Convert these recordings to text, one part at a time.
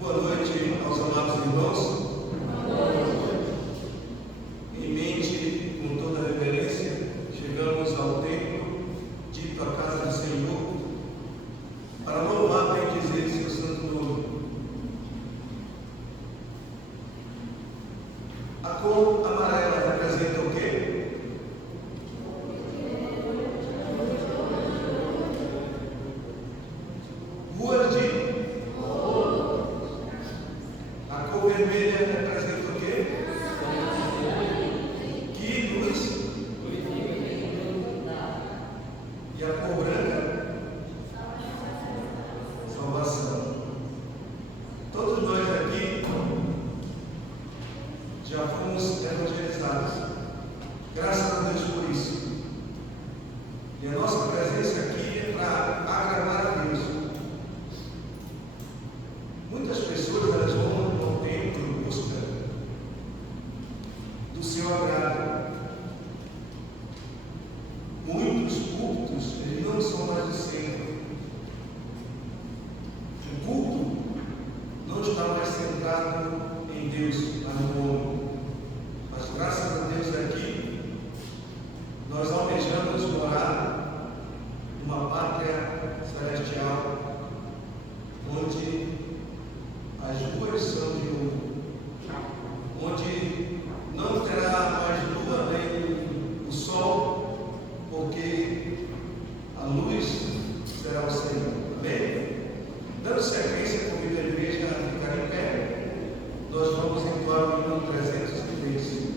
Boa noite aos amados irmãos. Em mente, com toda a reverência, chegamos ao templo, dito a casa do Senhor, para louvar e bendizer seu santo nome. A cor amarela representa o quê? Ruas de. A cor vermelha representa o quê? Que luz? E a cor branca? Salvação. Todos nós aqui já fomos evangelizados. Graças a Deus por isso. E a nossa presença aqui é para agradar a Deus. Muitas pessoas elas vão ao templo em busca do seu agrado. Muitos cultos eles não são mais de sempre. O culto não está mais centrado em Deus, mas no homem. Mas graças a Deus aqui nós almejamos morar numa pátria celestial, onde as ruas são de ouro, onde não terá mais lua nem o sol, porque a luz será o Senhor. Amém? Dando sequência, convido a igreja a ficar em pé. Nós vamos entoar o hino 303.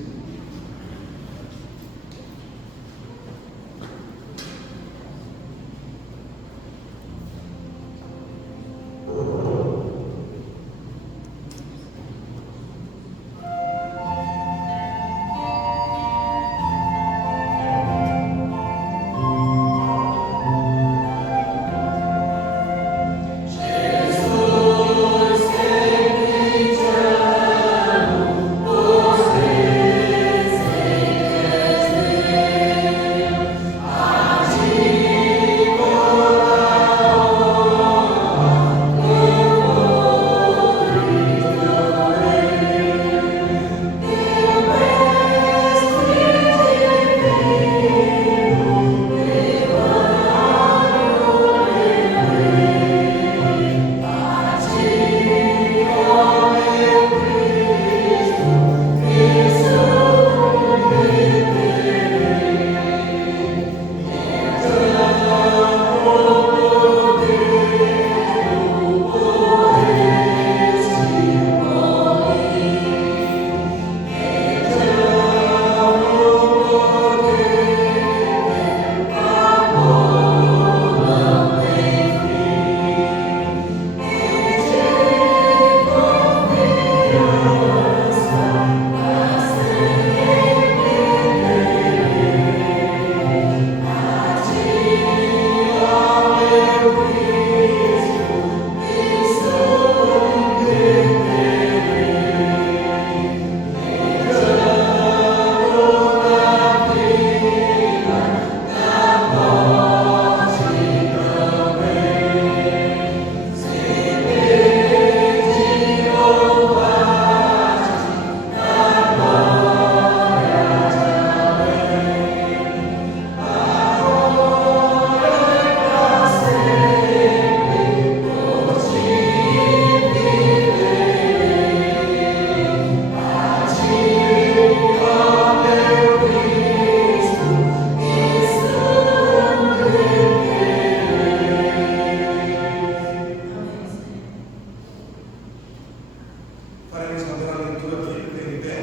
Faremos fazer a leitura bíblica em pé.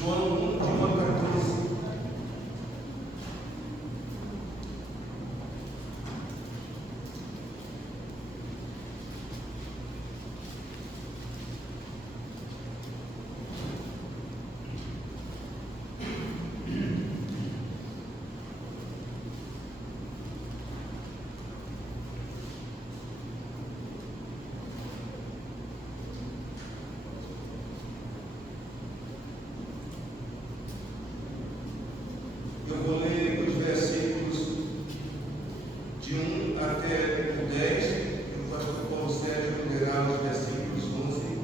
João 1, de 1 a 14. Eu vou ler os versículos de 1 até o 10 pastor Paulo Sérgio lerá os versículos 11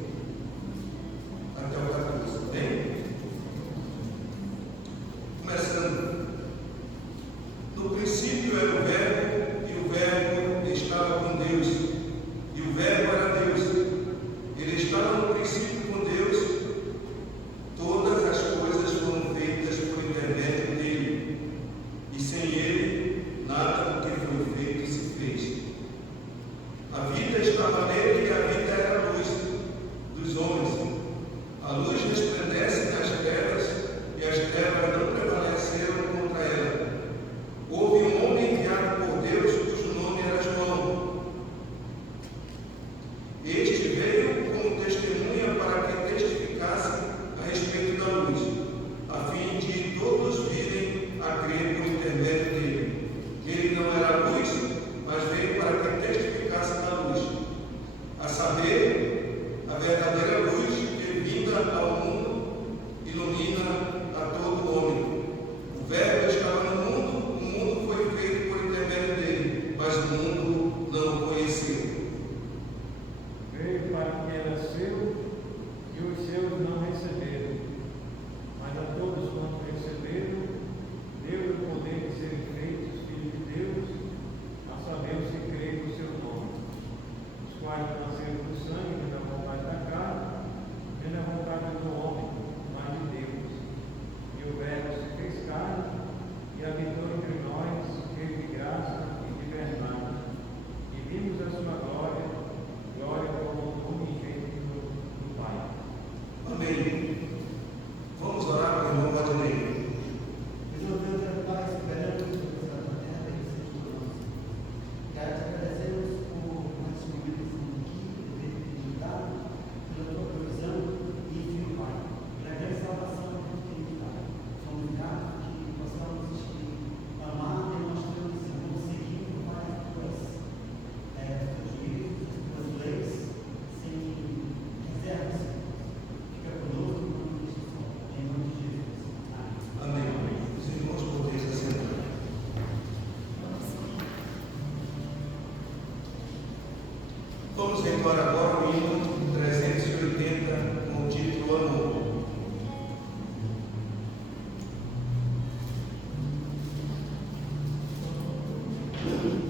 até o 14, bem? Começando. No princípio era o Verbo, e o Verbo estava com Deus, e o Verbo era Deus. Ele estava no princípio com Deus. Todas as coisas foram feitas por intermédio dele, e sem ele, nada do que foi feito se fez. A vida estava nele, e a vida era a luz dos homens. A luz resplandece nas trevas, e as trevas não prevaleceram contra ela. Houve um homem enviado por Deus, cujo nome era João. Este veio como testemunha para que testificasse a respeito da luz, a fim de todos virem a crer por intermédio dele. Ele não era luz, mas veio para que testificasse da luz, a saber, a verdadeira luz que, vinda ao mundo, ilumina a todo homem. O Verbo estava no mundo foi feito por intermédio dele, mas o mundo não o conheceu. Veio para que era seu, e os seus não receberam. Mas a todos quanto receberam, deu o poder de serem feitos filhos de Deus, a saber os que creem no seu nome, os quais não nasceram do sangue, nem da vontade da carne, nem da vontade do homem, mas de Deus. E o Verbo se fez carne e habitou entre nós, cheio de graça e de verdade. E vimos a sua glória, glória como o unigênito do Pai. Amém. Vamos orar para o irmão Valdinei. Resolveu tratar esperando que você na terra e seja por nós. Quero te agradecemos por mais uma vez aqui, ter acreditado, pela tua provisão e filho Pai, pela grande salvação que tu tens dado. Somos gratos que possamos te amar, demonstrando esse amor, seguindo mais as tuas juízos, as tuas leis, sem reservas. Fica conosco em nome de Jesus. Em nome de Jesus. Amém. Amém. Os irmãos podem se sentar. Vamos entoar agora o hino 380 com o título Amor. Amor.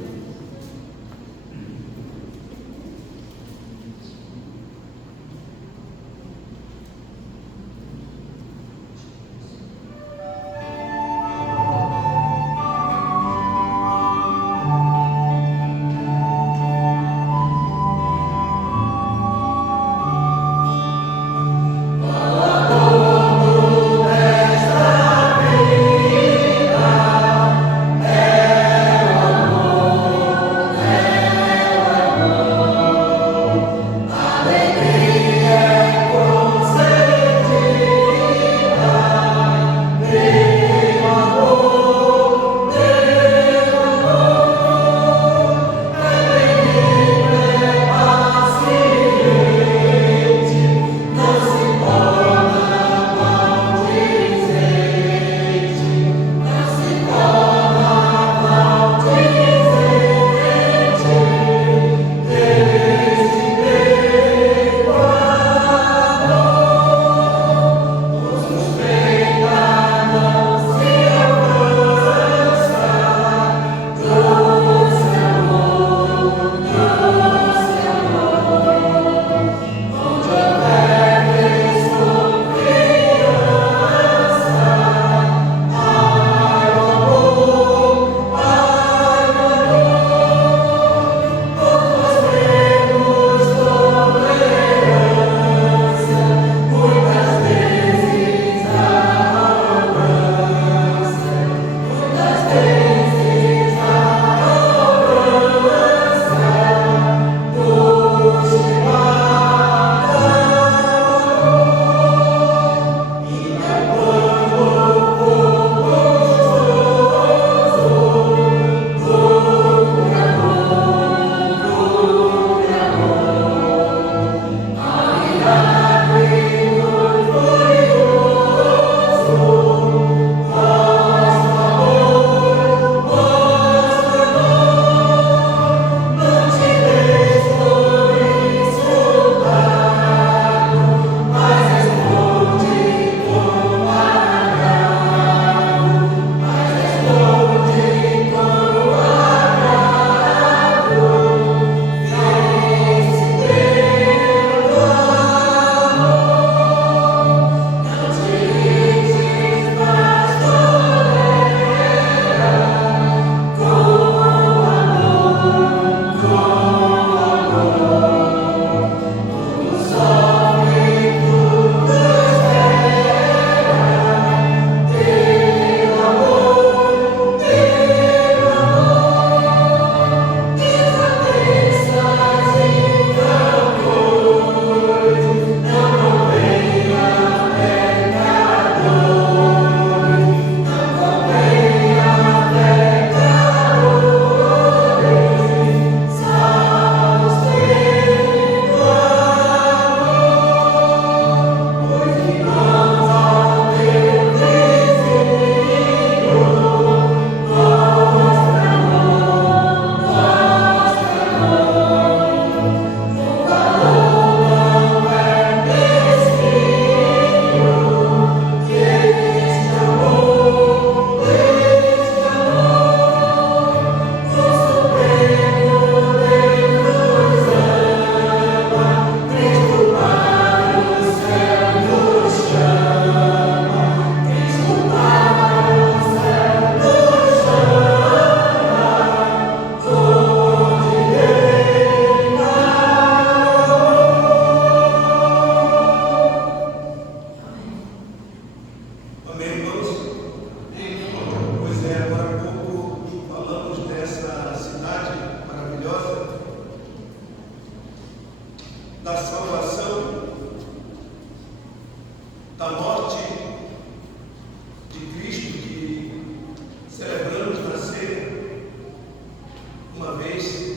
uma vez,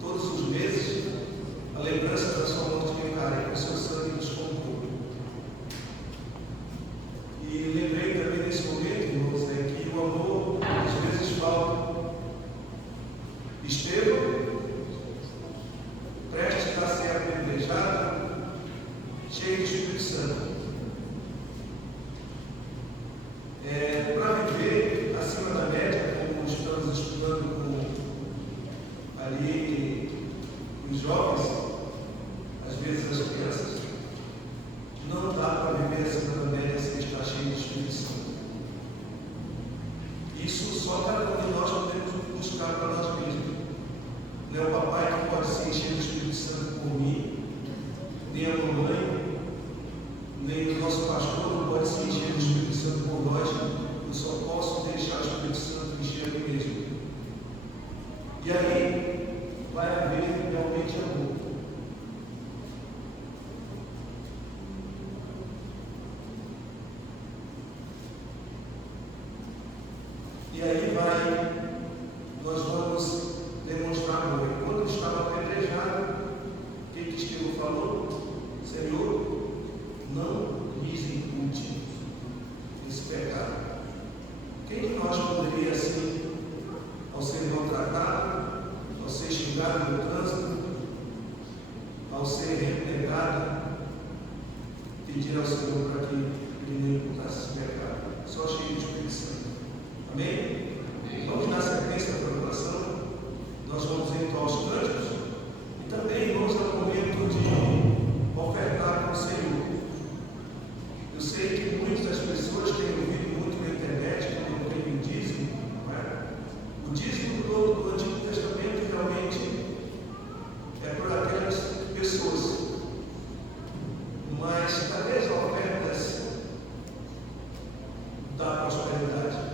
todos os meses, a lembrança da sua morte vicaria, que o seu sangue nos comprou. E lembrei também nesse momento, irmãos, que o amor às vezes falta. Estevão, prestes a ser apedrejado, cheio do Espírito Santo. Para viver acima da média, como estamos estudando ali os jovens, às vezes as crianças, não dá para viver acima da média sem estar cheio do Espírito Santo. Isso só cada um de nós podemos buscar para nós mesmos. Não é o papai que pode se encher do Espírito Santo por mim, nem a mamãe, nem o nosso pastor não pode se encher do Espírito Santo por nós. Eu só posso deixar o Espírito Santo encher a mim mesmo. E aí vai haver realmente amor. E aí nós vamos demonstrar amor. E quando ele estava apedrejado, o que Estevão falou? Senhor, não lhes impute esse pecado. Quem de nós poderia, assim, ao ser maltratado, ao ser xingado no trânsito, ao ser renegado, pedir ao Senhor para que ele não imputasse esse pecado? Só cheio de Espírito Santo. Amém? Vamos dar sequência à programação. Nós vamos então aos cânticos e também vamos ao momento de ofertar para o Senhor. Eu sei que muitas das pessoas têm ouvido muito na internet quando tem o dízimo, não é? O dízimo do Antigo Testamento realmente é para aquelas pessoas, mas talvez ofertas da prosperidade.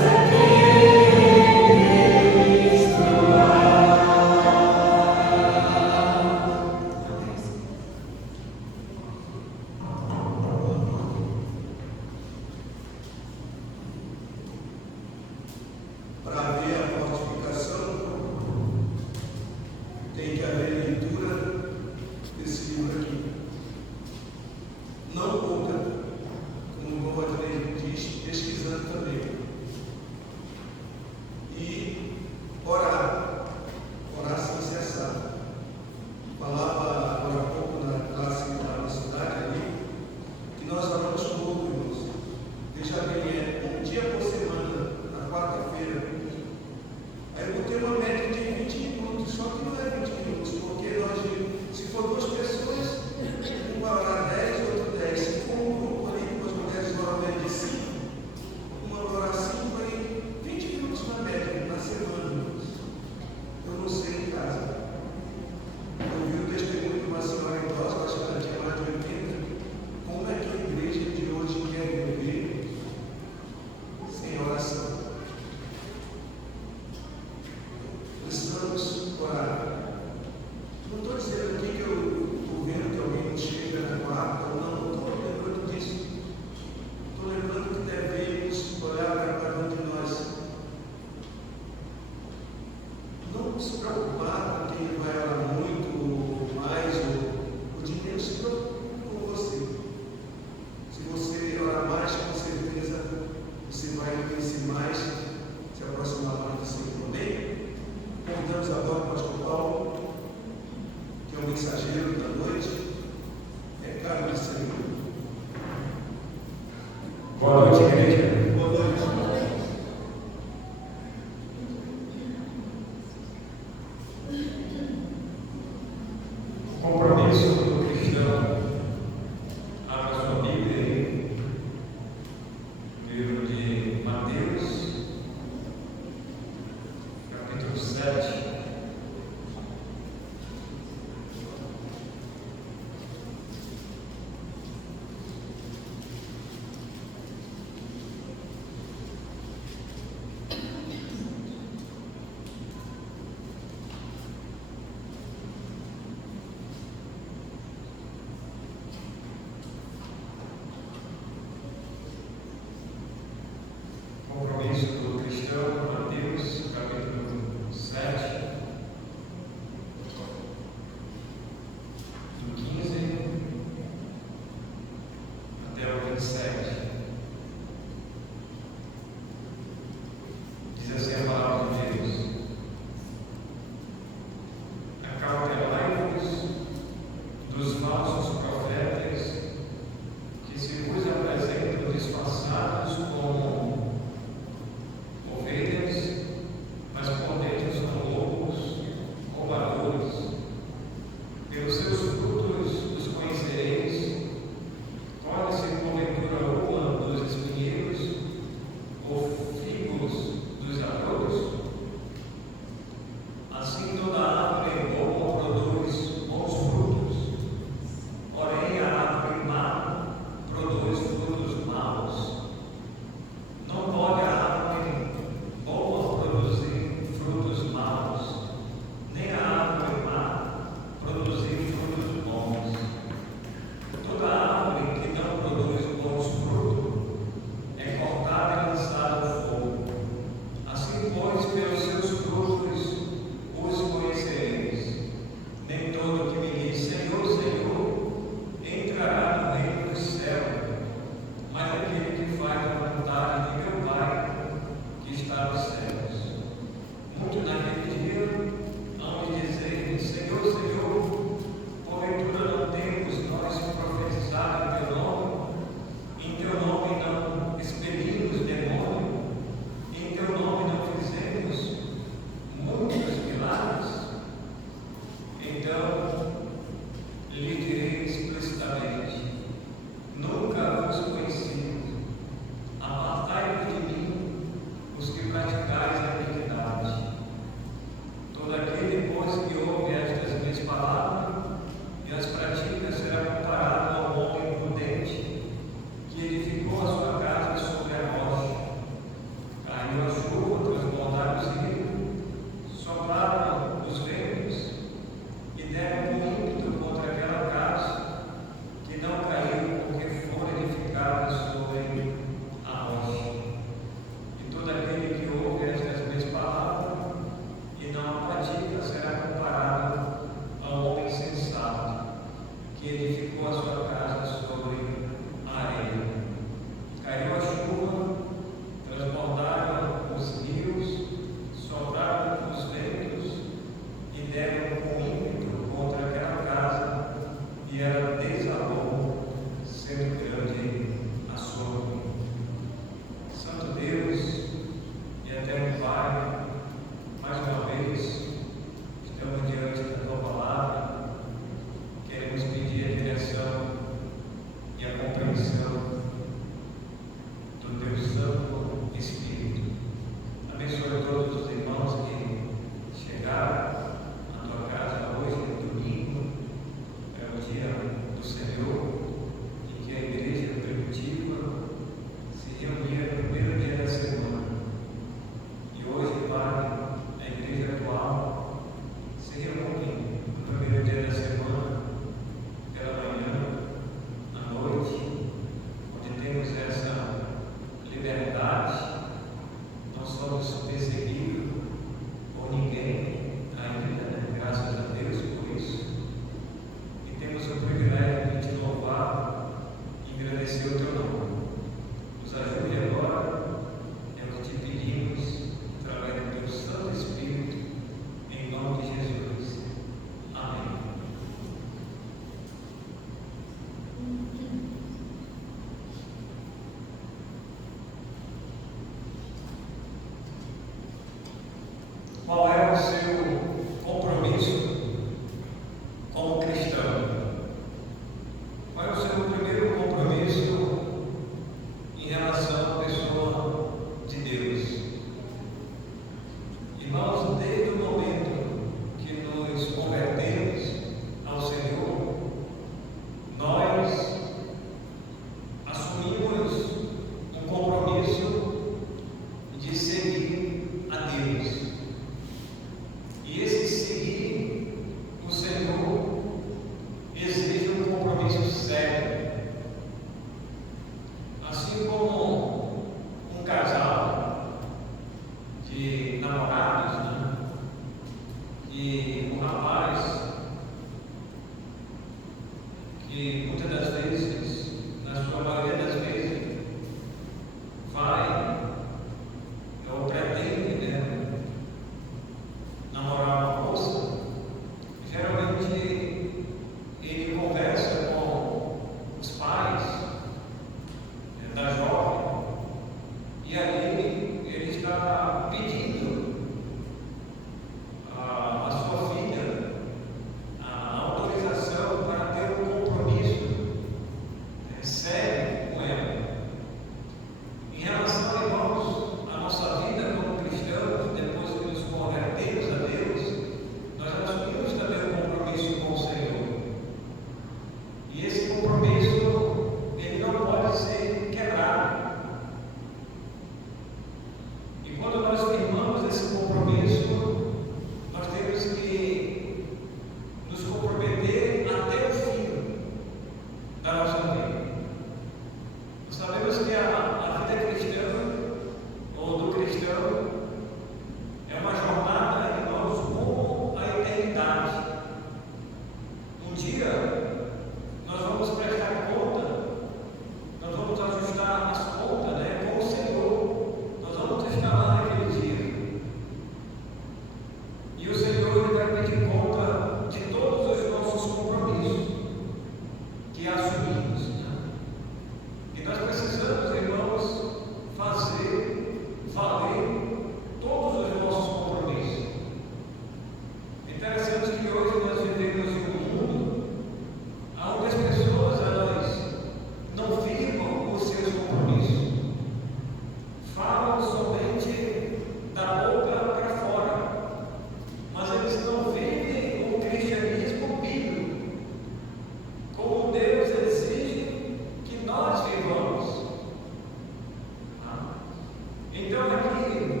Então, aqui,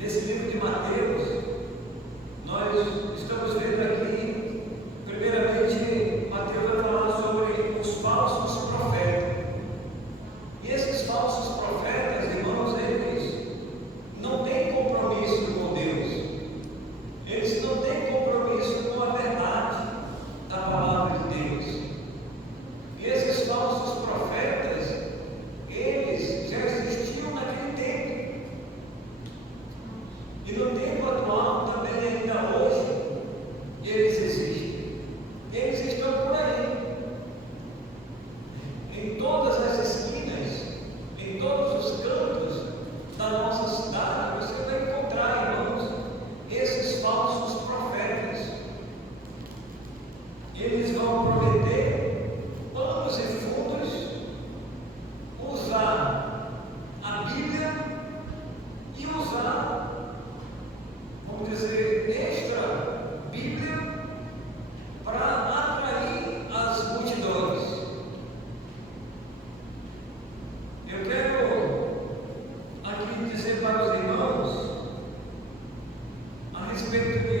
nesse livro de Mateus, nós estamos vendo aqui, primeiramente, Mateus vai falar sobre os falsos profetas. E esses falsos profetas, irmãos, eles não têm compromisso com Deus. Eles não têm compromisso com a verdade da palavra de Deus. E esses falsos profetas, eles já existiam naquele tempo. E no tempo atual, também ainda hoje, eles existem. Eles estão por aí. Em todas as esquinas, em todos os cantos da nossa cidade, você vai encontrar, irmãos, esses falsos profetas. Eles vão prometer planos e fundos, usar a Bíblia e usar, vamos dizer, extra Bíblia para atrair as multidões. Eu quero aqui dizer para os irmãos a respeito de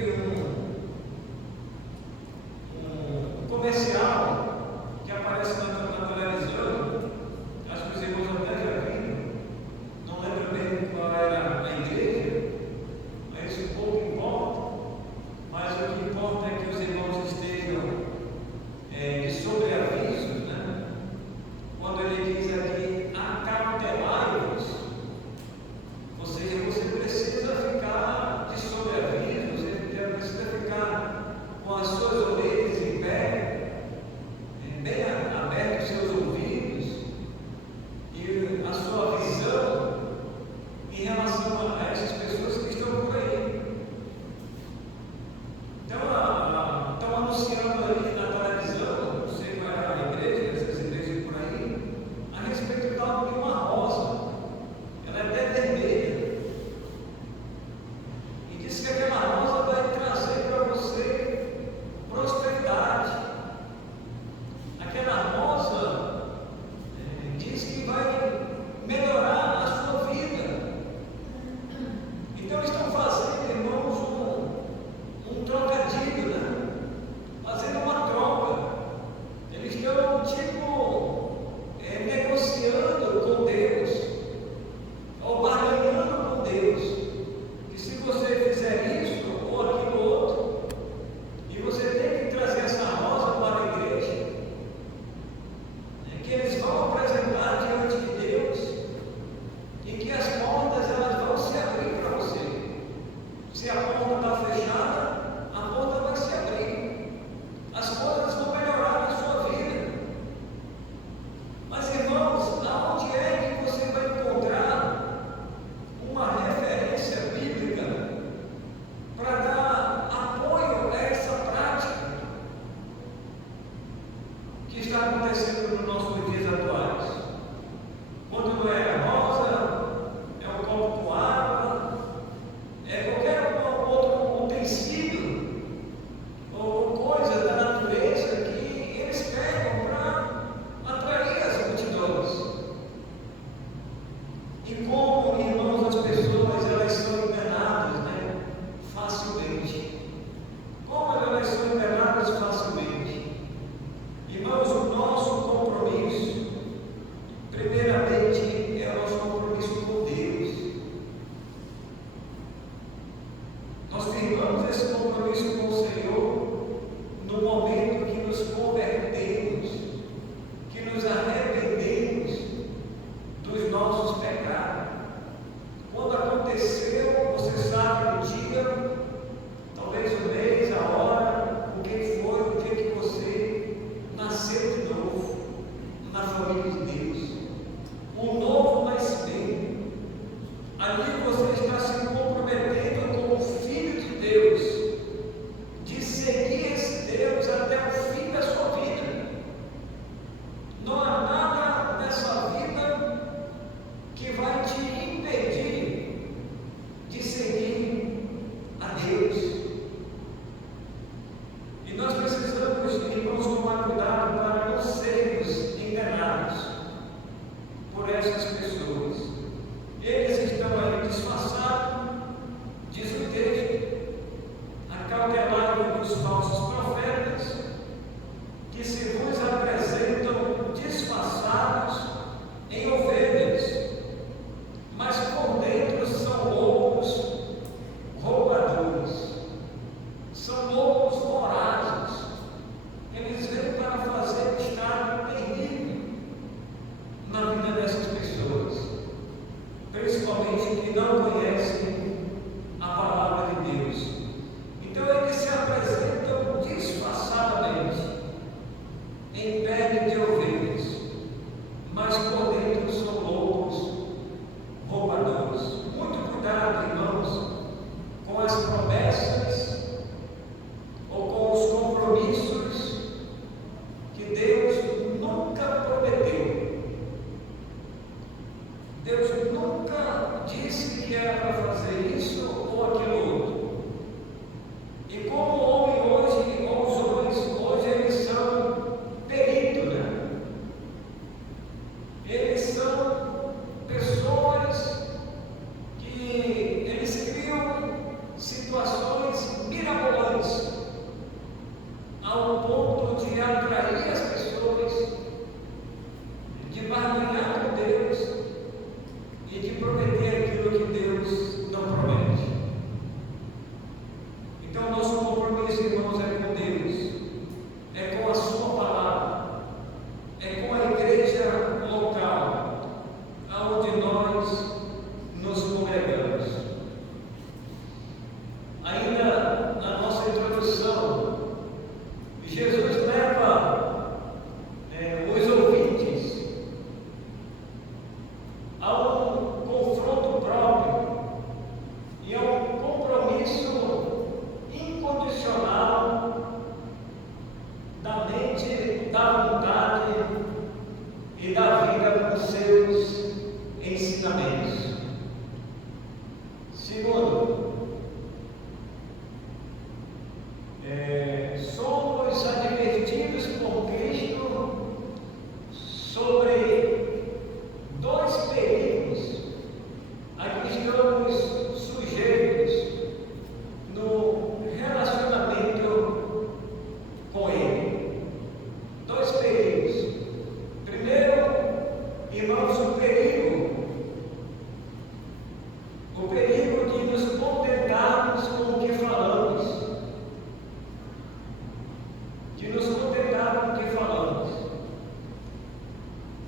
um comercial que aparece na televisão. Acho que os irmãos até já viram, não lembro bem qual era a igreja, mas isso pouco importa. Mas o que importa é que os irmãos estejam de sobreaviso, né? Quando ele diz aqui, acautelai-vos, ou seja, você precisa ficar de sobreaviso, você precisa ficar com as suas orelhas em pé, bem abertos os seus ouvidos e a sua visão em relação a essas pessoas que estão por aí. Então, estão anunciando aí na televisão, não sei qual é a igreja, essas igrejas por aí, a respeito de uma rosa. Ela é até vermelha. E diz que aquela rosa vai trazer para você prosperidade. Aquela rosa diz que vai melhorar a sua vida. Então estão fazendo, irmãos, um trocadilho, né? Fazendo uma troca. Eles estão negociando com Deus, ou barganhando com Deus, que se você fizer isso ou aquilo outro, e você tem que trazer essa rosa para a igreja, que eles vão apresentar diante de Deus, e que as portas elas vão se abrir para você. Se a porta está fechada, a porta vai se abrir, as coisas vão melhorar na sua vida. Mas, irmãos, aonde é que você vai encontrar uma referência bíblica para dar apoio a essa prática que está acontecendo nos nossos dias atuais? Quando não é a rosa, é um copo com água, é qualquer outro utensílio ou coisa da natureza que eles pegam para atrair as multidões. E como, irmãos, as pessoas elas são enganadas, né? Facilmente. Como elas são enganadas facilmente? Irmãos, o nosso compromisso, primeiramente, é o nosso compromisso com Deus. Nós firmamos esse compromisso com o Senhor no momento que nos convertemos, que nos arrependemos dos nossos pecados. Deus nunca disse que era para fazer isso ou aquilo outro. E como o homem hoje, ou os homens hoje, eles são peritos, né? Eles são pessoas que eles criam situações mirabolantes ao ponto de atrair as pessoas, de barganhar com Deus e de prometer aquilo que Deus não promete. Então, nosso compromisso, irmãos, é com Deus, é com a Sua palavra, é com a igreja local, aonde nós nos congregamos. Ainda na nossa introdução, Jesus leva os ouvintes a um confronto próprio e a um compromisso incondicional da mente, da vontade e da vida com seus ensinamentos. Segundo, somos advertidos por Cristo sobre dois perigos a que estamos sujeitos no relacionamento com Ele. Dois perigos. Primeiro, irmãos, o perigo de nos contentarmos com o que falamos. De nos contentar com o que falamos.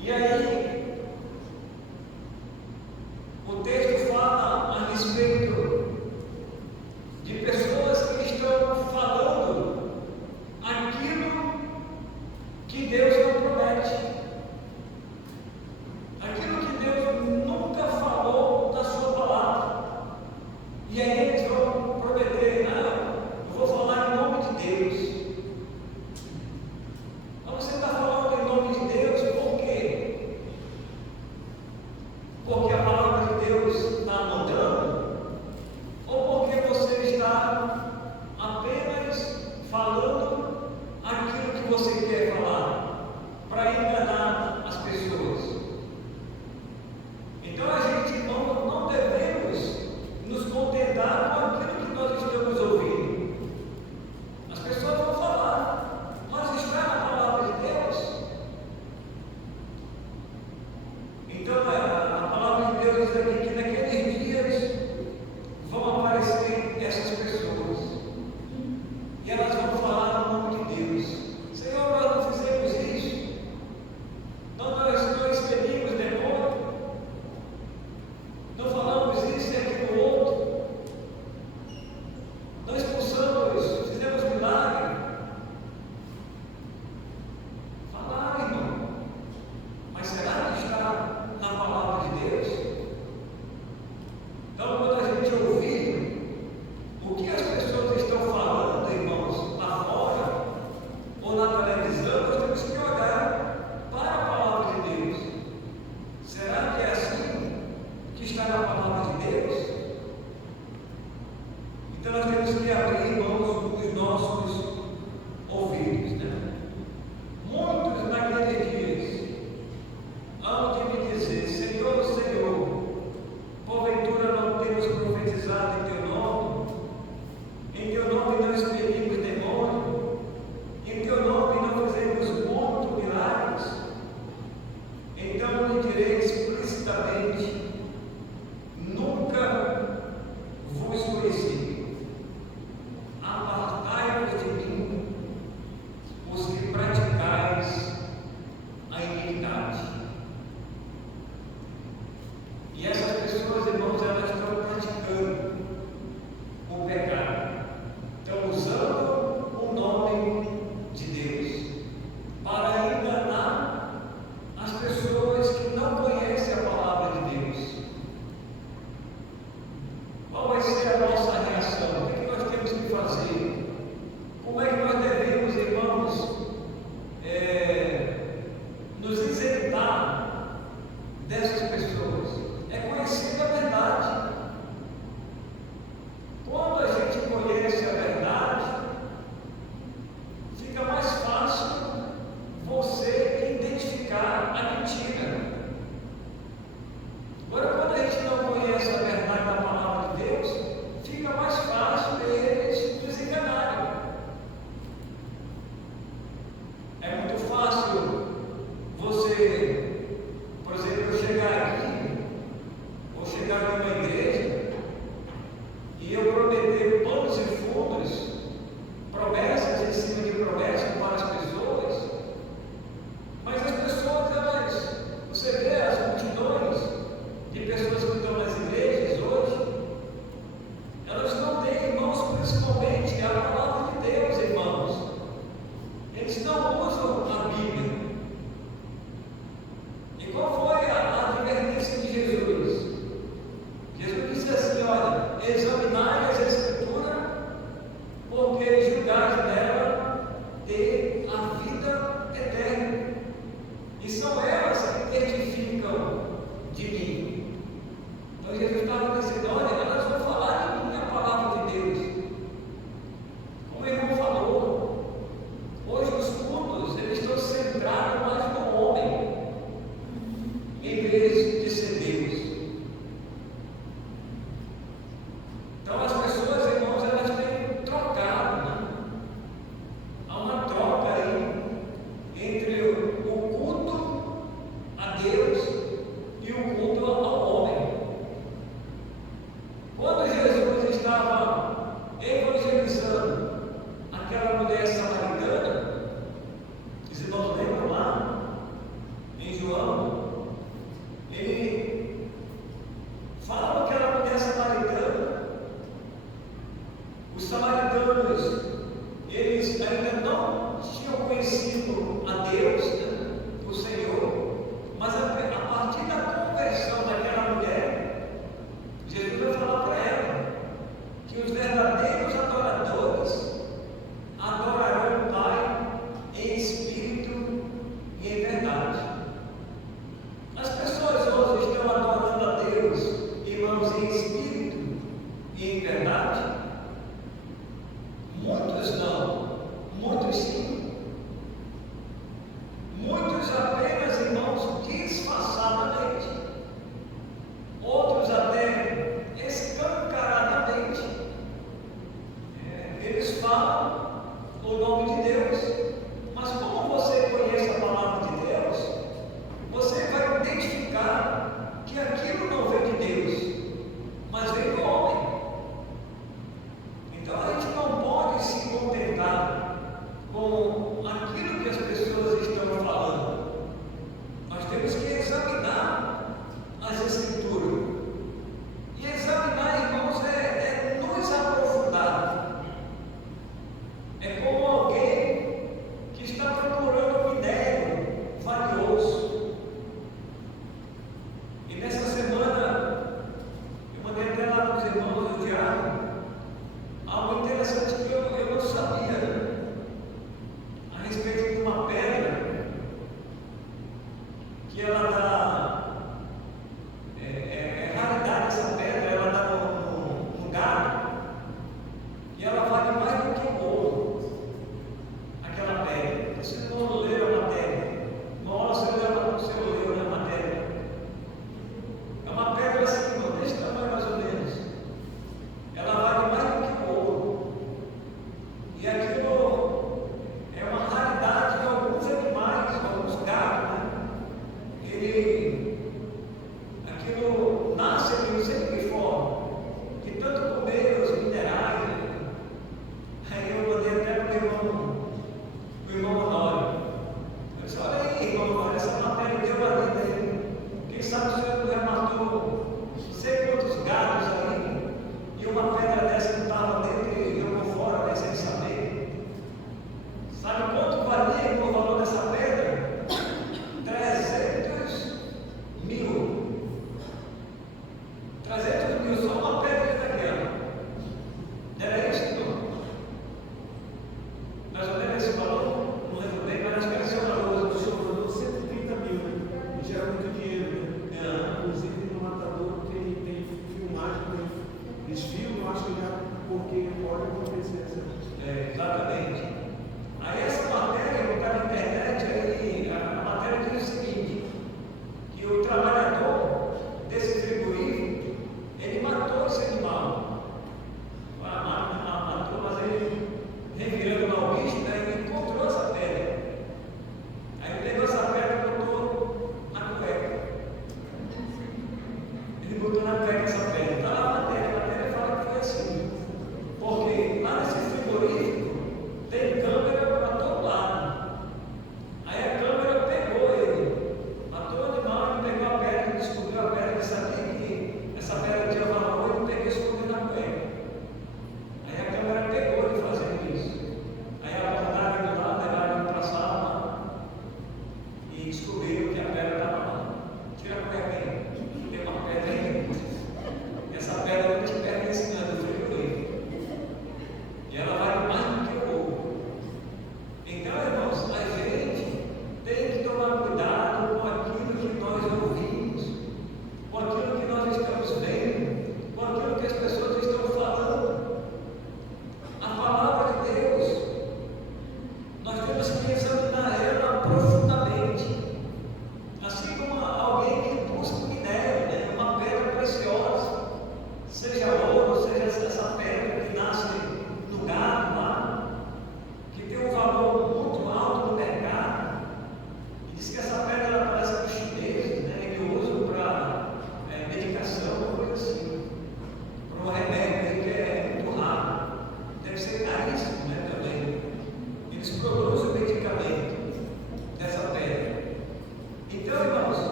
E aí, o texto fala a respeito de pessoas que estão falando aquilo que Deus não promete, aquilo que Deus nunca falou da Sua palavra. E aí eles vão prometer: eu vou falar em nome de Deus. Mas você está falando em nome de Deus por quê? Porque a palavra de Deus está mandando? Ou porque você está apenas falando aquilo que você quer falar para enganar as pessoas? Então a gente não devemos nos contentar com aquilo que nós estamos ouvindo. As pessoas vão falar, mas está na palavra de Deus? Então a palavra de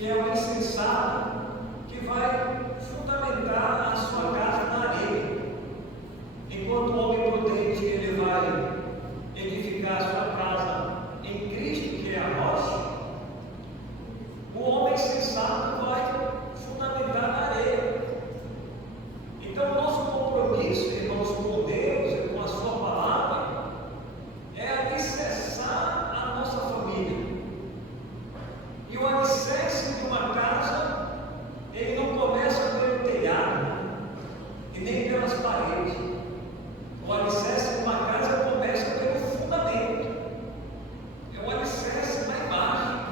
que é o insensato, que vai fundamentar a sua casa na areia, enquanto o homem prudente ele vai edificar a sua casa em Cristo, que é a rocha. O homem sensato vai fundamentar na areia. Então, o nosso compromisso, irmãos, com Deus e com a sua palavra é alicerçar a nossa família. E o alicerce de uma casa, ele não começa pelo telhado e nem pelas paredes. O alicerce de uma casa começa pelo fundamento. É o alicerce na imagem.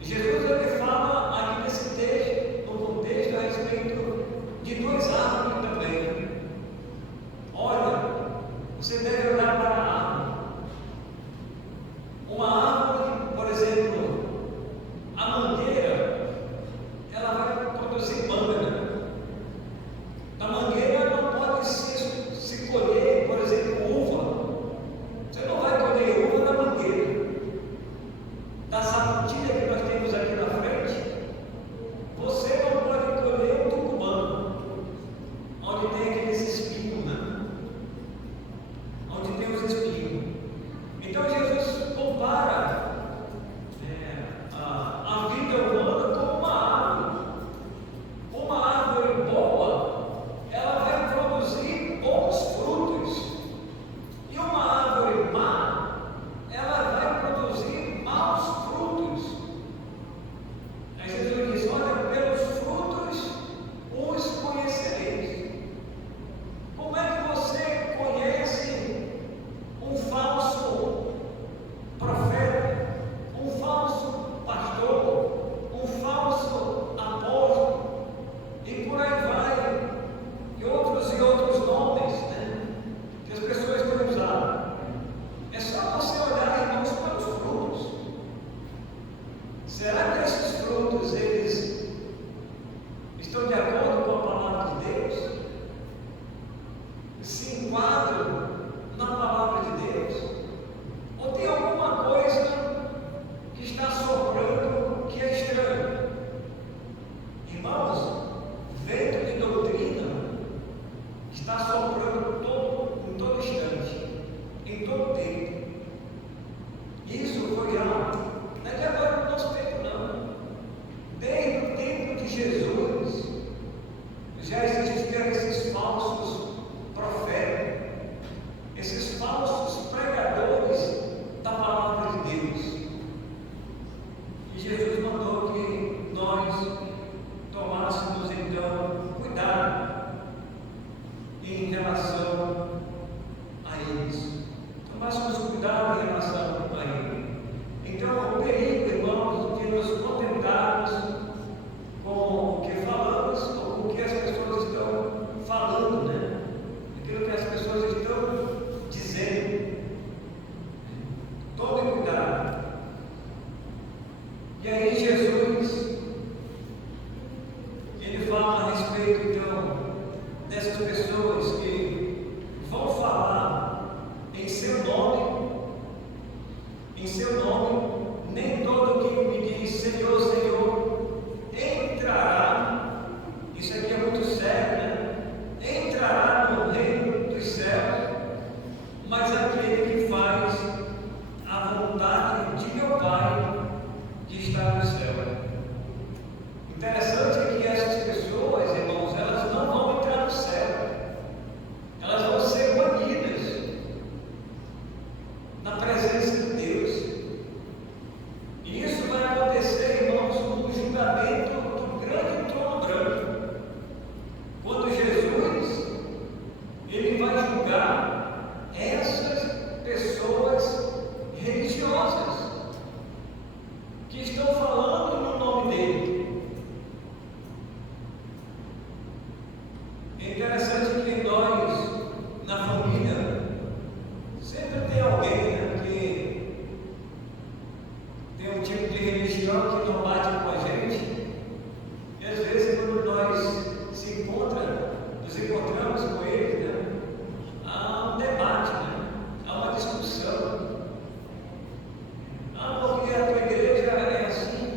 E Jesus ele fala aqui nesse texto, no contexto, a respeito de duas árvores também. Olha, você deve olhar para a árvore. Uma árvore, por exemplo, a mangueira, ela vai produzir manga, né? Da mangueira não pode se colher, por exemplo, uva. Você não vai colher uva da mangueira. Da saputilha que nós temos aqui na frente, você não pode colher um tucumano, onde tem aqueles espinhos, né? Onde tem os espinhos. Então Jesus compara a vida humana como uma árvore. Uma árvore boa, ela vai produzir bons frutos. E uma árvore má, ela vai produzir maus frutos. Aí Jesus diz: olha, pelos frutos os conhecereis. Como é que você conhece um falso profeta, um falso pastor, um falso apóstolo, e por aí vai, e outros nomes, né, que as pessoas têm usado? É só você olhar, irmãos, para os frutos. Será que esses frutos, eles estão de acordo com a palavra de Deus? Se enquadram na palavra de Deus? Ou tem alguma coisa que está soprando que é estranho? Irmãos, vento de doutrina está soprando em todo instante, em todo tempo. Isso foi já, não é de agora no nosso tempo, não. Desde o tempo de Jesus, já existiam esses falsos profetas, esses falsos pregadores da palavra de Deus. E Jesus mandou que nós tomássemos então cuidado em relação a eles. Tomássemos cuidado em relação a eles. Então, o perigo, irmãos, de nos contentarmos com o que falamos ou com o que as pessoas estão falando, né? Aquilo que as pessoas estão dizendo. Tome cuidado. E aí Jesus, ele fala a respeito então dessas pessoas que vão falar em seu nome, nem todo que me diz Senhor, Senhor, entrará. Isso aqui é muito sério, né? Entrará no reino dos céus, mas aquele que faz a vontade de meu Pai que está no céu. Interessante é que essas pessoas, irmãos, elas não vão entrar no céu. Elas vão ser banidas na presença de Deus. E isso vai acontecer, irmãos, no julgamento do grande trono branco. Quando Jesus, ele vai julgar essas pessoas religiosas que estão falando no nome dele. É interessante que nós, na família, sempre tem alguém, né, que tem um tipo de religião que não bate com a gente. E às vezes, quando nós nos encontramos com ele, né, há um debate, né, há uma discussão. Porque a tua igreja é assim,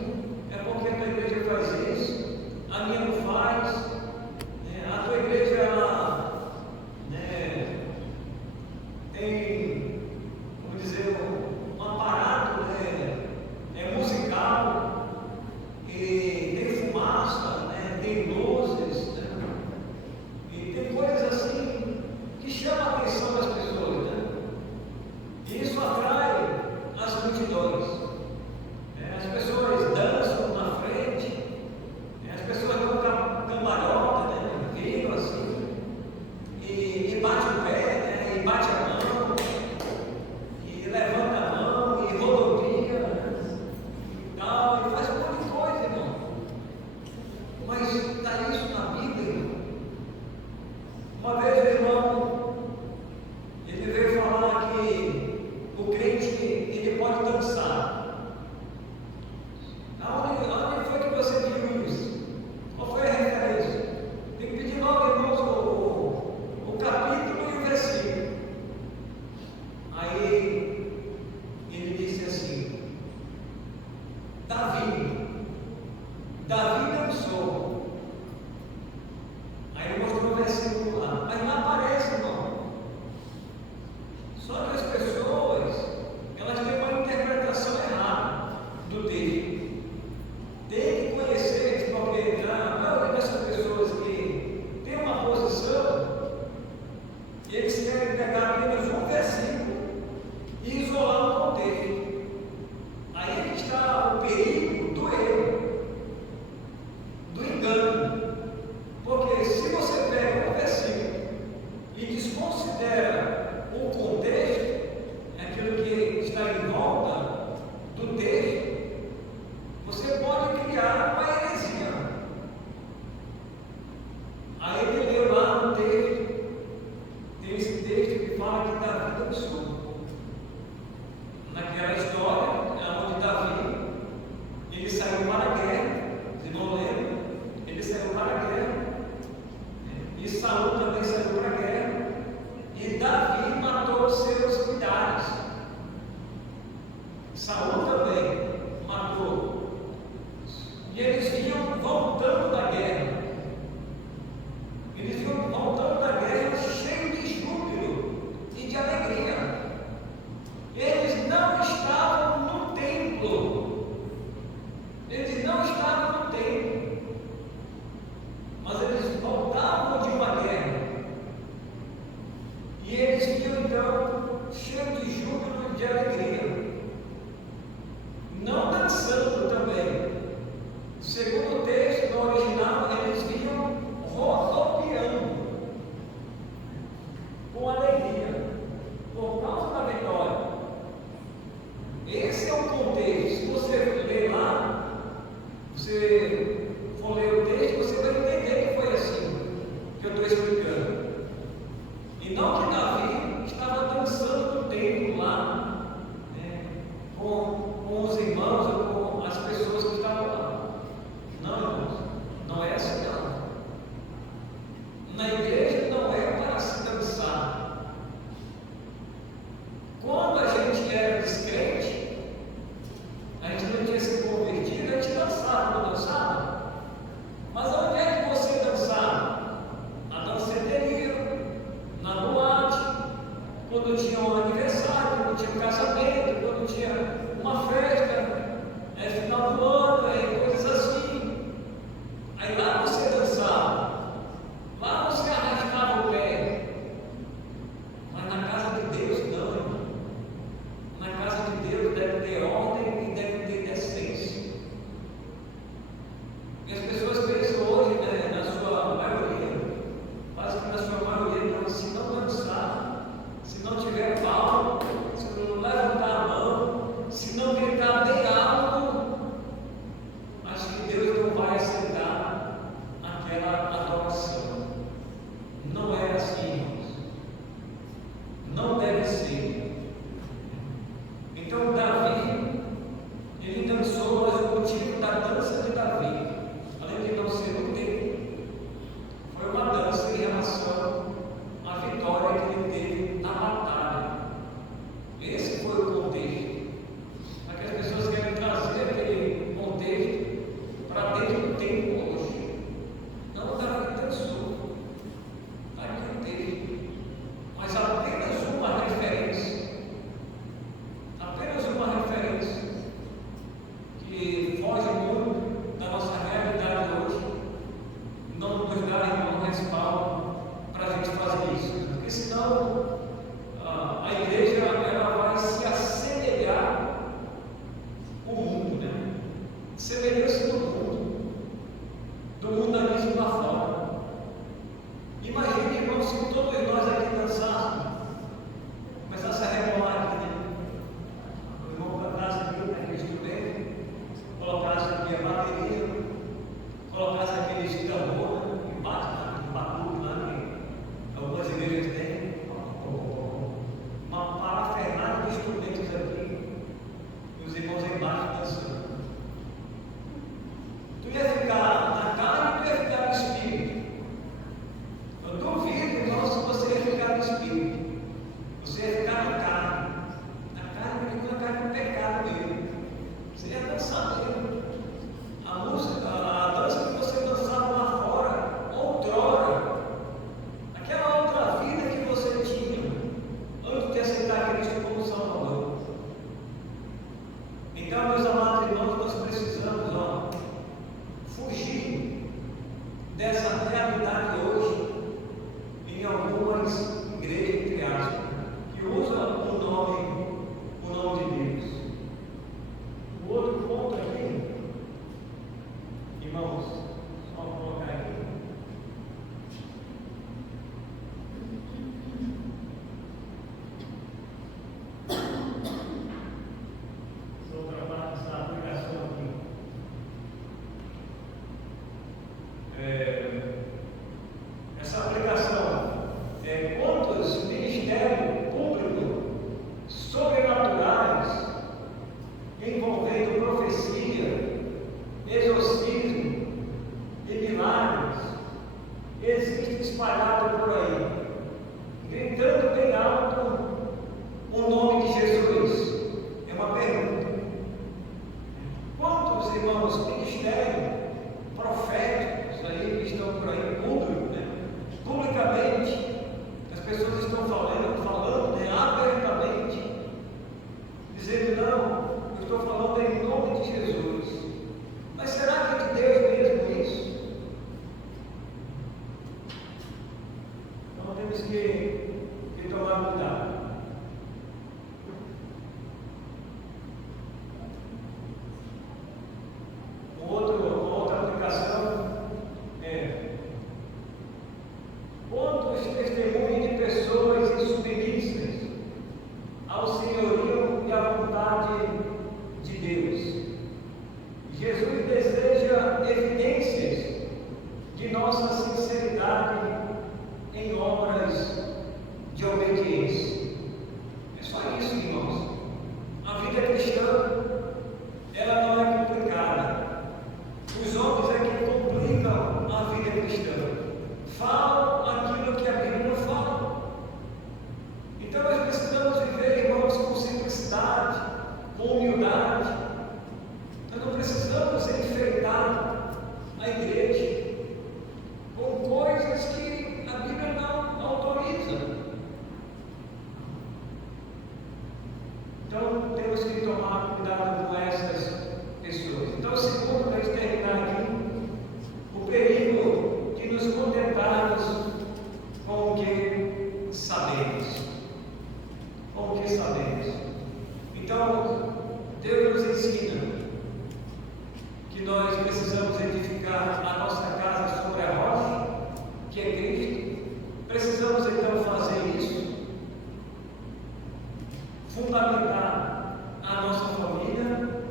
saiu para a guerra. Vocês não lembram? Ele saiu para a guerra. E Saul também saiu para a guerra. E Davi matou os seus milhares. Saul também matou. E eles vinham voltando da guerra. Eles vinham voltando da guerra cheios de júbilo e de alegria. Eles não estavam no templo. Eles não estavam no templo. Mas eles voltavam de uma guerra. E eles vinham então cheios de júbilo e de alegria. Não dançando também. Segundo o texto, no original, eles vinham rodopiando com alegria, por causa da vitória. Esse é o contexto. Se você ler lá, você for ler o texto, você vai entender que foi assim que eu estou explicando. E não que Davi estava dançando no templo lá, né, com os irmãos ou com as pessoas que estavam lá. Não, irmãos, não é assim não. Na igreja não é para se dançar. Quando a gente era descrente, a gente não tinha se convertido, a gente dançava, não dançava? Mas onde é que você dançava? Na danceteria, na boate, quando tinha um aniversário, quando tinha um casamento, quando tinha uma festa, final do ano, coisas assim. Aí lá você dançava, lá você arrastava o pé. Mas na casa de Deus não, irmão. Na casa de Deus deve ter ordem e deve ter decência. E as pessoas pensam hoje, né, na sua maioria, quase que na sua maioria, não, se não dançar, se não tiver pau, se não levantar a mão, se não gritar bem alto, acho que Deus não vai aceitar aquela adoração. Não é assim, irmãos. Não deve ser. Então Davi, ele dançou, mas o motivo da dança de Davi, além de não ser um tempo, foi uma dança em relação à vitória que ele teve na batalha. Esse foi o contexto. Mas que as pessoas querem trazer aquele contexto para dentro do tempo hoje. Não, Davi dançou. Está aqui o texto. Mas apenas uma referência. Apenas uma referência que foge muito da nossa realidade hoje. Não nos dá um respaldo para a gente fazer isso. Porque senão a igreja ela vai se assemelhar ao mundo, né? Semelhança do mundo da mesma forma. Imagine, irmão, se todos nós aqui dançássemos, começasse a rebolar aqui, né? O irmão cantasse aqui naquele instrumento, colocasse aqui a bateria, colocasse aquele tambor, né? Que bate no batuque lá, que algumas igrejas têm, uma parafernália de instrumentos aqui, e os irmãos embaixo dançando. Tu ia ficar na carne, tu ia ficar no espírito. Eu duvido, irmão, se você ia ficar no espírito. Você ia ficar na carne. Na carne, porque na carne é um pecado mesmo. Você ia dançar mesmo. A música, a dança que você dançava lá fora, outrora, aquela outra vida que você tinha antes de aceitar Cristo como Salvador. Então, meus amados irmãos, nós precisamos, fugir dessa realidade hoje em algumas igrejas, entre aspas, que usam o nome de Deus. O outro ponto aqui, irmãos, só colocar aqui. Outra parte dessa aplicação aqui. Essa aplicação é quantos ministérios públicos sobrenaturais envolvendo profecia ministério, proféticos aí que estão por aí, público, né? Publicamente, as pessoas estão falando abertamente, dizendo: não, eu estou falando em nome de Jesus. Mas será que é de Deus mesmo isso? Então temos que tomar cuidado. Outra aplicação é: quantos testemunhos de pessoas insubmissas ao senhorio e à vontade de Deus. Jesus deseja evidências de nossa sinceridade em obras de obediência. É só isso, irmãos. A vida cristã, ela não é complicada. Os homens é que complicam a vida cristã. Falam aquilo que a Bíblia não fala. Então nós precisamos viver, irmãos, com simplicidade, com humildade. Nós não precisamos enfeitar a igreja com coisas que a Bíblia não autoriza. Então temos que tomar cuidado com essas pessoas. Então, segundo, para terminar aqui, o perigo de nos contentarmos com o que sabemos. Com o que sabemos. Então, Deus nos ensina que nós precisamos edificar a nossa casa sobre a rocha, que é Cristo. Precisamos então fazer isso, fundamentar a nossa família,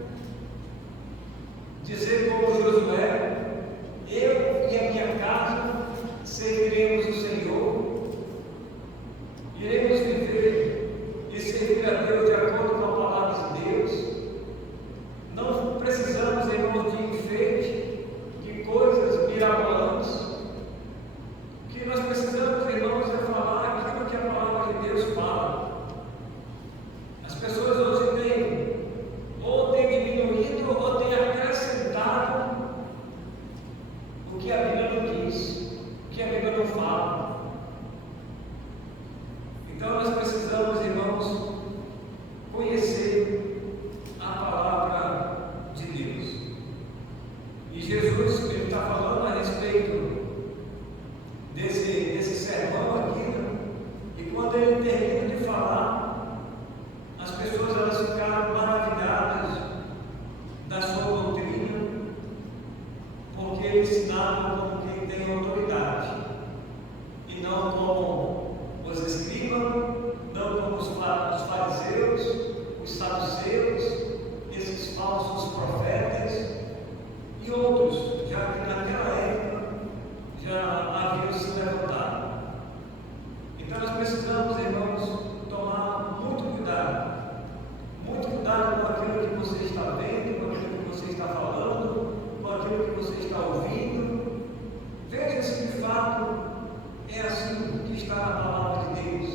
dizer como Josué: eu e a minha casa serviremos o Senhor, iremos viver e servir a Deus de acordo com a palavra de Deus. Não precisamos, irmãos, de enfeite, de coisas mirabolantes. O que nós precisamos, irmãos, é falar aquilo que a palavra de Deus fala. As pessoas hoje têm diminuído ou têm acrescentado o que a Bíblia não diz, o que a Bíblia não fala. Então nós precisamos, irmãos, conhecer a palavra de Deus. E Jesus, ele está falando a respeito desse sermão aqui, né? E quando ele termina de falar, as pessoas elas ficaram maravilhadas da sua doutrina, porque ele ensinava como quem tem autoridade, e não como os escribas, não como os fariseus, os saduceus, esses falsos profetas e outros, já que naquela época já haviam se levantado. Então nós precisamos, irmãos, tomar muito cuidado com aquilo que você está vendo, com aquilo que você está falando, com aquilo que você está ouvindo. Veja se de fato é assim que está na palavra de Deus.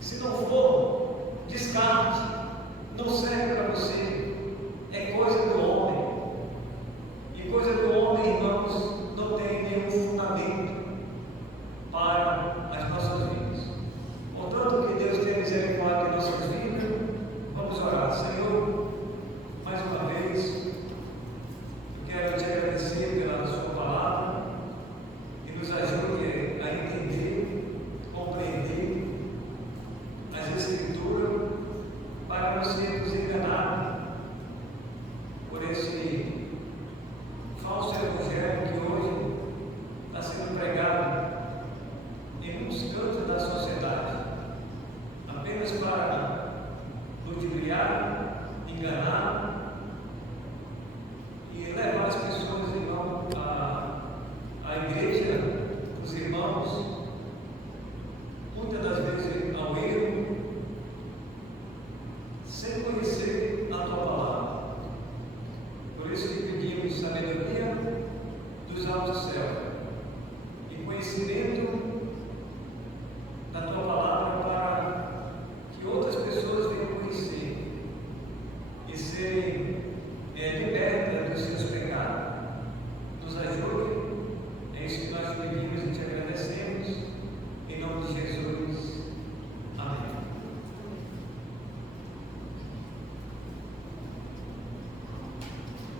Se não for, descarte, não serve para você, é coisa do homem.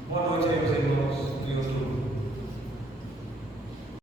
Boa noite aí, meus irmãos do YouTube.